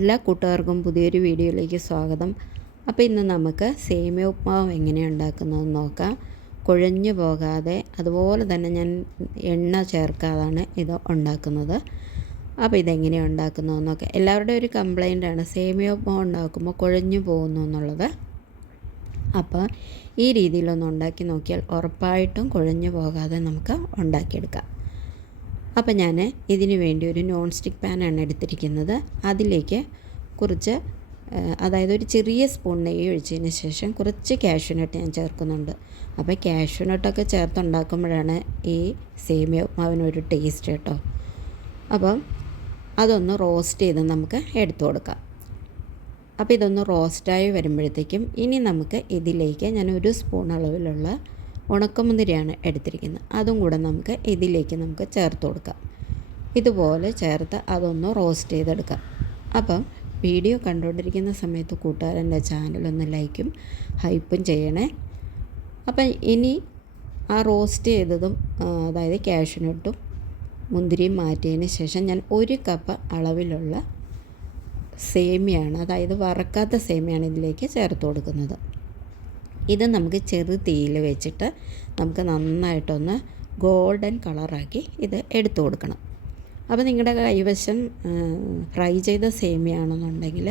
എല്ലാ കൂട്ടുകാർക്കും പുതിയൊരു വീഡിയോയിലേക്ക് സ്വാഗതം. അപ്പോൾ ഇന്ന് നമുക്ക് സേമിയ ഉപ്മാവ് എങ്ങനെയാണ് ഉണ്ടാക്കുന്നതെന്ന് നോക്കാം. കുഴഞ്ഞു പോകാതെ അതുപോലെ തന്നെ ഞാൻ എണ്ണ ചേർക്കാതാണ് ഇത് ഉണ്ടാക്കുന്നത്. അപ്പോൾ ഇതെങ്ങനെയാണ് ഉണ്ടാക്കുന്നതെന്ന് നോക്കാം. എല്ലാവരുടെയും ഒരു കംപ്ലൈന്റാണ് സേമിയ ഉപ്മാവ് ഉണ്ടാക്കുമ്പോൾ കുഴഞ്ഞു പോകുന്നു എന്നുള്ളത്. അപ്പോൾ ഈ രീതിയിലൊന്ന് ഉണ്ടാക്കി നോക്കിയാൽ ഉറപ്പായിട്ടും കുഴഞ്ഞു പോകാതെ നമുക്ക് ഉണ്ടാക്കിയെടുക്കാം. അപ്പോൾ ഞാൻ ഇതിന് വേണ്ടി ഒരു നോൺ സ്റ്റിക്ക് പാനാണ് എടുത്തിരിക്കുന്നത്. അതിലേക്ക് കുറച്ച് അതായത് ഒരു ചെറിയ സ്പൂൺ നെയ്യ് ഒഴിച്ചതിന് ശേഷം കുറച്ച് കാഷ്യൂനട്ട് ഞാൻ ചേർക്കുന്നുണ്ട്. അപ്പോൾ കാഷ്യൂനട്ടൊക്കെ ചേർത്തുണ്ടാക്കുമ്പോഴാണ് ഈ സേമിയ ഉപ്മാവിനൊരു ടേസ്റ്റ് കേട്ടോ. അപ്പം അതൊന്ന് റോസ്റ്റ് ചെയ്ത് നമുക്ക് എടുത്തു കൊടുക്കാം. അപ്പോൾ ഇതൊന്ന് റോസ്റ്റായി വരുമ്പോഴത്തേക്കും ഇനി നമുക്ക് ഇതിലേക്ക് ഞാൻ ഒരു സ്പൂൺ അളവിലുള്ള ഉണക്കമുന്തിരിയാണ് എടുത്തിരിക്കുന്നത്. അതും കൂടെ നമുക്ക് ഇതിലേക്ക് നമുക്ക് ചേർത്ത് കൊടുക്കാം. ഇതുപോലെ ചേർത്ത് അതൊന്ന് റോസ്റ്റ് ചെയ്തെടുക്കാം. അപ്പം വീഡിയോ കണ്ടുകൊണ്ടിരിക്കുന്ന സമയത്ത് കൂട്ടുകാരന്റെ ചാനലൊന്ന് ലൈക്കും ഹൈപ്പും ചെയ്യണേ. അപ്പം ഇനി ആ റോസ്റ്റ് ചെയ്തതും അതായത് ക്യാഷ്യൂനട്ടും മുന്തിരിയും മാറ്റിയതിന് ശേഷം ഞാൻ ഒരു കപ്പ് അളവിലുള്ള സേമിയാണ് അതായത് വറക്കാത്ത സേമിയാണ് ഇതിലേക്ക് ചേർത്ത് കൊടുക്കുന്നത്. ഇത് നമുക്ക് ചെറു തീയിൽ വെച്ചിട്ട് നമുക്ക് നന്നായിട്ടൊന്ന് ഗോൾഡൻ കളറാക്കി ഇത് എടുത്തു കൊടുക്കണം. അപ്പോൾ നിങ്ങളുടെ കൈവശം ഫ്രൈ ചെയ്ത സേമിയാണെന്നുണ്ടെങ്കിൽ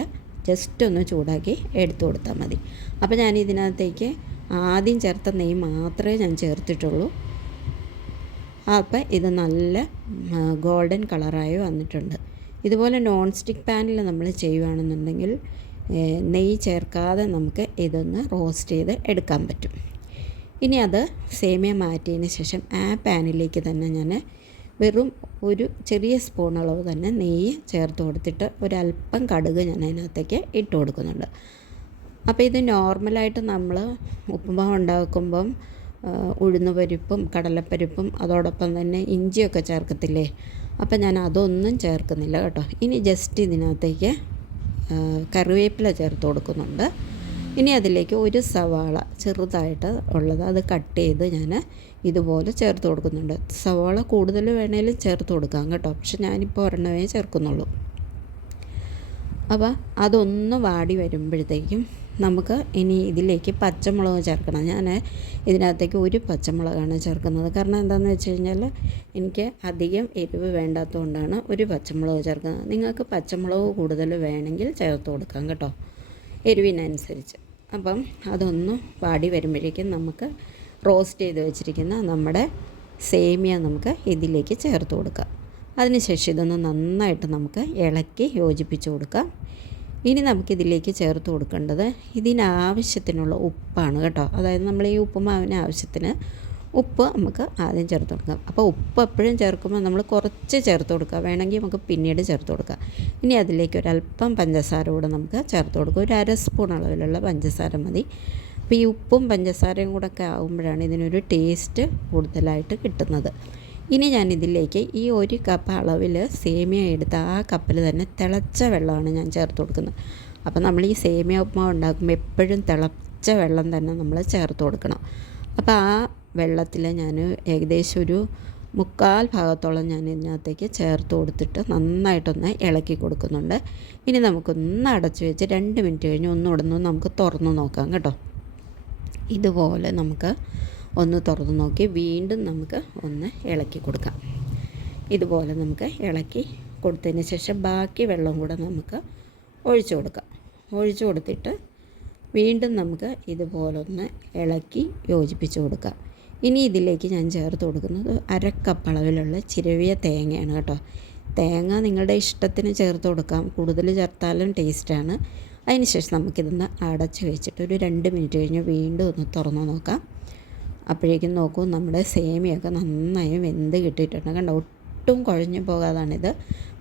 ജസ്റ്റ് ഒന്ന് ചൂടാക്കി എടുത്തു കൊടുത്താൽ മതി. അപ്പോൾ ഞാൻ ഇതിനകത്തേക്ക് ആദ്യം ചേർത്ത നെയ്യ് മാത്രമേ ഞാൻ ചേർത്തിട്ടുള്ളൂ. അപ്പോൾ ഇത് നല്ല ഗോൾഡൻ കളറായി വന്നിട്ടുണ്ട്. ഇതുപോലെ നോൺ സ്റ്റിക്ക് പാനിൽ നമ്മൾ ചെയ്യുകയാണെന്നുണ്ടെങ്കിൽ നെയ്യ് ചേർക്കാതെ നമുക്ക് ഇതൊന്ന് റോസ്റ്റ് ചെയ്ത് എടുക്കാൻ പറ്റും. ഇനി അത് സേമിയ മാറ്റിയതിന് ശേഷം ആ പാനിലേക്ക് തന്നെ ഞാൻ വെറും ഒരു ചെറിയ സ്പൂൺ അളവ് തന്നെ നെയ്യ് ചേർത്ത് കൊടുത്തിട്ട് ഒരല്പം കടുക് ഞാൻ അതിനകത്തേക്ക് ഇട്ട് കൊടുക്കുന്നുണ്ട്. അപ്പോൾ ഇത് നോർമലായിട്ട് നമ്മൾ ഉപ്പുമാവ് ഉണ്ടാക്കുമ്പം ഉഴുന്നുപരിപ്പും കടലപ്പരിപ്പും അതോടൊപ്പം തന്നെ ഇഞ്ചിയൊക്കെ ചേർക്കത്തില്ലേ? അപ്പം ഞാൻ അതൊന്നും ചേർക്കുന്നില്ല കേട്ടോ. ഇനി ജസ്റ്റ് ഇതിനകത്തേക്ക് കറിവേപ്പില ചേർത്ത് കൊടുക്കുന്നുണ്ട്. ഇനി അതിലേക്ക് ഒരു സവാള ചെറുതായിട്ട് ഉള്ളത് അത് കട്ട് ചെയ്ത് ഞാൻ ഇതുപോലെ ചേർത്ത് കൊടുക്കുന്നുണ്ട്. സവാള കൂടുതൽ വേണേലും ചേർത്ത് കൊടുക്കാം കേട്ടോ. പക്ഷെ ഞാനിപ്പോൾ ഒരെണ്ണമേ ചേർക്കുന്നുള്ളൂ. അപ്പോൾ അതൊന്ന് വാടി വരുമ്പോഴത്തേക്കും നമുക്ക് ഇനി ഇതിലേക്ക് പച്ചമുളക് ചേർക്കണം. ഞാൻ ഇതിനകത്തേക്ക് ഒരു പച്ചമുളകാണ് ചേർക്കുന്നത്. കാരണം എന്താണെന്ന് വെച്ച് കഴിഞ്ഞാൽ എനിക്ക് അധികം എരിവ് വേണ്ടാത്തതുകൊണ്ടാണ് ഒരു പച്ചമുളക് ചേർക്കുന്നത്. നിങ്ങൾക്ക് പച്ചമുളക് കൂടുതൽ വേണമെങ്കിൽ ചേർത്ത് കൊടുക്കാം കേട്ടോ. എരിവിനനുസരിച്ച്. അപ്പം അതൊന്ന് വാടി വരുമ്പോഴേക്കും നമുക്ക് റോസ്റ്റ് ചെയ്ത് വെച്ചിരിക്കുന്ന നമ്മുടെ സേമിയ നമുക്ക് ഇതിലേക്ക് ചേർത്ത് കൊടുക്കാം. അതിനുശേഷം ഇതൊന്ന് നന്നായിട്ട് നമുക്ക് ഇളക്കി യോജിപ്പിച്ച് കൊടുക്കാം. ഇനി നമുക്കിതിലേക്ക് ചേർത്ത് കൊടുക്കേണ്ടത് ഇതിനാവശ്യത്തിനുള്ള ഉപ്പാണ് കേട്ടോ. അതായത് നമ്മൾ ഈ ഉപ്പുമാവിന് ആവശ്യത്തിന് ഉപ്പ് നമുക്ക് ആദ്യം ചേർത്ത് കൊടുക്കാം. അപ്പോൾ ഉപ്പ് എപ്പോഴും ചേർക്കുമ്പോൾ നമ്മൾ കുറച്ച് ചേർത്ത് കൊടുക്കുക. വേണമെങ്കിൽ നമുക്ക് പിന്നീട് ചേർത്ത് കൊടുക്കാം. ഇനി അതിലേക്ക് ഒരല്പം പഞ്ചസാര കൂടെ നമുക്ക് ചേർത്ത് കൊടുക്കുക ഒരു അര സ്പൂൺ അളവിലുള്ള പഞ്ചസാര മതി. അപ്പോൾ ഈ ഉപ്പും പഞ്ചസാരയും കൂടെ ഒക്കെ ആകുമ്പോഴാണ് ഇതിനൊരു ടേസ്റ്റ് കൂടുതലായിട്ട് കിട്ടുന്നത്. ഇനി ഞാൻ ഇതിലേക്ക് ഈ ഒരു കപ്പ് അളവിൽ സേമിയ എടുത്ത് ആ കപ്പിൽ തന്നെ തിളച്ച വെള്ളമാണ് ഞാൻ ചേർത്ത് കൊടുക്കുന്നത്. അപ്പോൾ നമ്മൾ ഈ സേമിയ ഉപ്പുമാവ് ഉണ്ടാക്കുമ്പോൾ എപ്പോഴും തിളച്ച വെള്ളം തന്നെ നമ്മൾ ചേർത്ത് കൊടുക്കണം. അപ്പോൾ ആ വെള്ളത്തിൽ ഞാൻ ഏകദേശം ഒരു മുക്കാൽ ഭാഗത്തോളം ഞാൻ ഇതിനകത്തേക്ക് ചേർത്ത് കൊടുത്തിട്ട് നന്നായിട്ടൊന്ന് ഇളക്കി കൊടുക്കുന്നുണ്ട്. ഇനി നമുക്കൊന്ന് അടച്ച് വെച്ച് രണ്ട് മിനിറ്റ് കഴിഞ്ഞ് ഒന്ന് ഇടുന്നു നമുക്ക് തുറന്ന് നോക്കാം കേട്ടോ. ഇതുപോലെ നമുക്ക് ഒന്ന് തുറന്ന് നോക്കി. വീണ്ടും നമുക്ക് ഒന്ന് ഇളക്കി കൊടുക്കാം. ഇതുപോലെ നമുക്ക് ഇളക്കി കൊടുത്തതിന് ശേഷം ബാക്കി വെള്ളം കൂടെ നമുക്ക് ഒഴിച്ചു കൊടുക്കാം. ഒഴിച്ചു കൊടുത്തിട്ട് വീണ്ടും നമുക്ക് ഇതുപോലൊന്ന് ഇളക്കി യോജിപ്പിച്ച് കൊടുക്കാം. ഇനി ഇതിലേക്ക് ഞാൻ ചേർത്ത് കൊടുക്കുന്നത് അരക്കപ്പ് അളവിലുള്ള ചിരവിയ തേങ്ങയാണ് കേട്ടോ. തേങ്ങ നിങ്ങളുടെ ഇഷ്ടത്തിന് ചേർത്ത് കൊടുക്കാം. കൂടുതൽ ചേർത്താലും ടേസ്റ്റാണ് അതിനുശേഷം നമുക്കിതൊന്ന് അടച്ച് വെച്ചിട്ട് ഒരു രണ്ട് മിനിറ്റ് കഴിഞ്ഞ് വീണ്ടും ഒന്ന് തുറന്ന് നോക്കാം. അപ്പോഴേക്കും നോക്കൂ നമ്മുടെ സേമിയൊക്കെ നന്നായി വെന്ത് കിട്ടിയിട്ടുണ്ട്. കണ്ടോ ഒട്ടും കുഴഞ്ഞു പോകാതാണിത്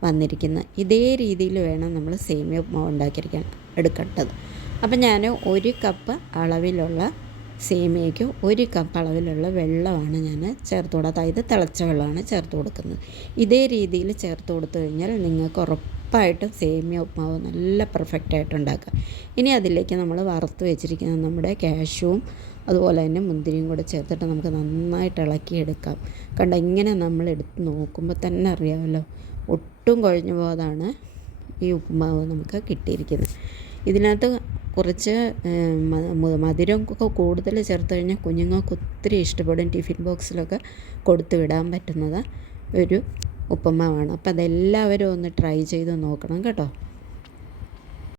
വന്നിരിക്കുന്നത്. ഇതേ രീതിയിൽ വേണം നമ്മൾ സേമിയ ഉപ്മാവ് ഉണ്ടാക്കിയിരിക്കാൻ എടുക്കേണ്ടത്. അപ്പം ഞാൻ ഒരു കപ്പ് അളവിലുള്ള സേമിയയ്ക്ക് ഒരു കപ്പ് അളവിലുള്ള വെള്ളമാണ് ഞാൻ ചേർത്ത് കൊടുക്കുക അതായത് തിളച്ച വെള്ളമാണ് ചേർത്ത് കൊടുക്കുന്നത്. ഇതേ രീതിയിൽ ചേർത്ത് കൊടുത്തു കഴിഞ്ഞാൽ നിങ്ങൾക്ക് ഉറപ്പായിട്ടും സേമിയ ഉപ്മാവ് നല്ല പെർഫെക്റ്റായിട്ട് ഉണ്ടാക്കാം ഇനി അതിലേക്ക് നമ്മൾ വറുത്ത് വെച്ചിരിക്കുന്ന നമ്മുടെ കാഷ്യൂവും അതുപോലെ തന്നെ മുന്തിരിയും കൂടെ ചേർത്തിട്ട് നമുക്ക് നന്നായിട്ട് ഇളക്കിയെടുക്കാം. കണ്ട ഇങ്ങനെ നമ്മൾ എടുത്ത് നോക്കുമ്പോൾ തന്നെ അറിയാമല്ലോ ഒട്ടും കുഴഞ്ഞു പോകാതാണ് ഈ ഉപ്പുമാവ് നമുക്ക് കിട്ടിയിരിക്കുന്നത്. ഇതിനകത്ത് കുറച്ച് മധുരം ഒക്കെ കൂടുതൽ ചേർത്ത് കഴിഞ്ഞാൽ കുഞ്ഞുങ്ങൾക്ക് ഒത്തിരി ഇഷ്ടപ്പെടും ടിഫിൻ ബോക്സിലൊക്കെ കൊടുത്തു വിടാൻ പറ്റുന്നത് ഒരു ഉപ്പുമാവാണ്. അപ്പോൾ അതെല്ലാവരും ഒന്ന് ട്രൈ ചെയ്ത് നോക്കണം കേട്ടോ.